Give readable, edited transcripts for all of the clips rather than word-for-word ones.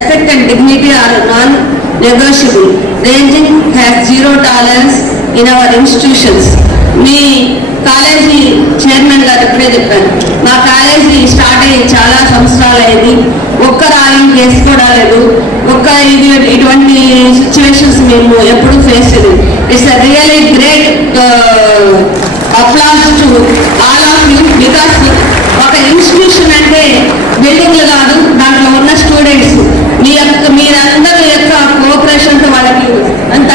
Respect and dignity are non-negotiable. Ranging has zero tolerance in our institutions. Me college chairman గారు ఇప్పుడే చెప్పారు, మా college start అయ్యి చాలా సంవత్సరాలు అయింది, ఒక్క ర్యాగింగ్ కేసు కూడా లేదు, ఇటువంటి సిచ్యువేషన్స్ మేము ఎప్పుడు ఫేస్ చేయలేదు. It's a really great applause to all of you. Because ఒక ఇన్స్టిట్యూషన్ అంటే బిల్డింగ్లు కాదు, దాంట్లో ఉన్న స్టూడెంట్స్ మీరందరి యొక్క కోఆపరేషన్తో వాళ్ళకి అంత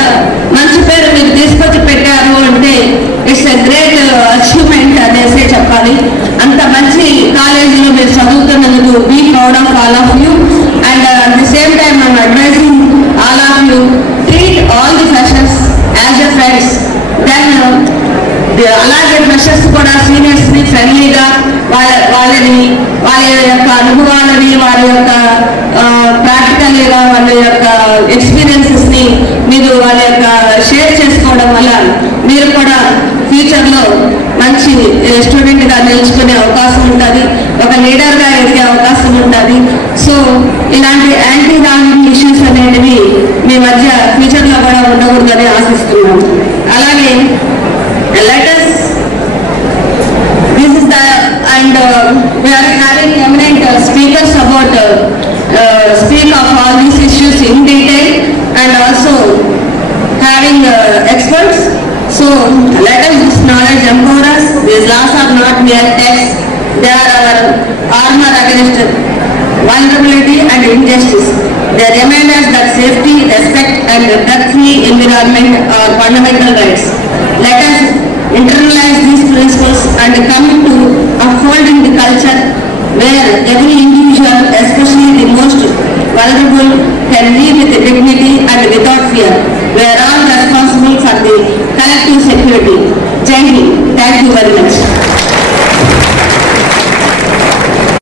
మంచి పేరు మీరు తీసుకొచ్చి పెట్టారు అంటే ఇట్స్ ఎ గ్రేట్ అచీవ్మెంట్ అనేసి చెప్పాలి. అంత మంచి కాలేజీలో మీరు చదువుతున్నందుకు be proud of all of you. And at the same time I'm advising all of you, treat all the freshers as a friends. Then అలాగే ఫ్రెషర్స్ కూడా సీనియర్స్ని ఫ్రెండ్లీగా వాళ్ళ యొక్క అనుభవాలని, వాళ్ళ యొక్క ప్రాక్టికల్గా వాళ్ళ యొక్క ఎక్స్పీరియన్సెస్ని మీరు వాళ్ళ యొక్క షేర్ చేసుకోవడం వల్ల మీరు కూడా ఫ్యూచర్లో మంచి స్టూడెంట్గా నిలుచుకునే అవకాశం ఉంటుంది, ఒక లీడర్గా ఎదిగే అవకాశం ఉంటుంది. సో ఇలాంటి యాంటీ ర్యాగింగ్ ఇష్యూస్ అనేటివి మీ మధ్య ఫ్యూచర్లో కూడా ఉండకూడదని ఆశిస్తున్నాము. అలాగే letters and we are having eminent speakers about speak of all these issues in detail and also having experts. So let us this knowledge empower us. These laws are not mere text, they are our armor against vulnerability and injustice. They remind us that safety, respect and drug-free environment are fundamental rights. Let us internalize these principles and come to upholding the culture where every individual, especially the most vulnerable, can live with dignity and without fear, where all